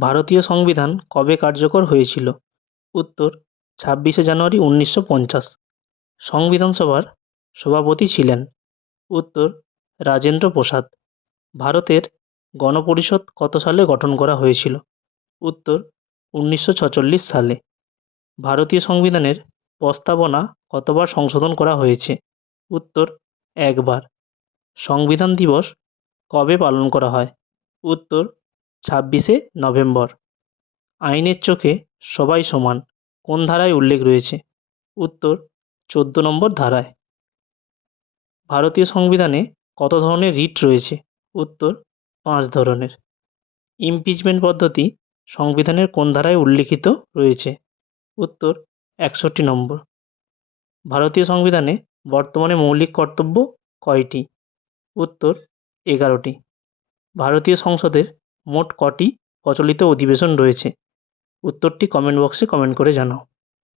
ভারতীয় সংবিধান কবে কার্যকর হয়েছিল? উত্তর, ছাব্বিশে জানুয়ারি উনিশশো পঞ্চাশ। সংবিধান সভার সভাপতি ছিলেন। উত্তর, রাজেন্দ্র প্রসাদ। ভারতের গণপরিষদ কত সালে গঠন করা হয়েছিল? উত্তর, উনিশশো ছেচল্লিশ সালে। ভারতীয় সংবিধানের প্রস্তাবনা কতবার সংশোধন করা হয়েছে? উত্তর, একবার। সংবিধান দিবস কবে পালন করা হয়? উত্তর ছাব্বিশে নভেম্বর। আইনের চোখে সবাই সমান, কোন ধারায় উল্লেখ রয়েছে? উত্তর, চোদ্দ নম্বর ধারায়। ভারতীয় সংবিধানে কত ধরনের রিট রয়েছে? উত্তর, পাঁচ ধরনের। ইমপিচমেন্ট পদ্ধতি সংবিধানের কোন ধারায় উল্লিখিত রয়েছে? উত্তর, একষট্টি নম্বর। ভারতীয় সংবিধানে বর্তমানে মৌলিক কর্তব্য কয়টি? উত্তর, এগারোটি। ভারতীয় সংসদের মোট কটি প্রচলিত অধিবেশন রয়েছে। উত্তরটি কমেন্ট বক্সে কমেন্ট করে জানাও।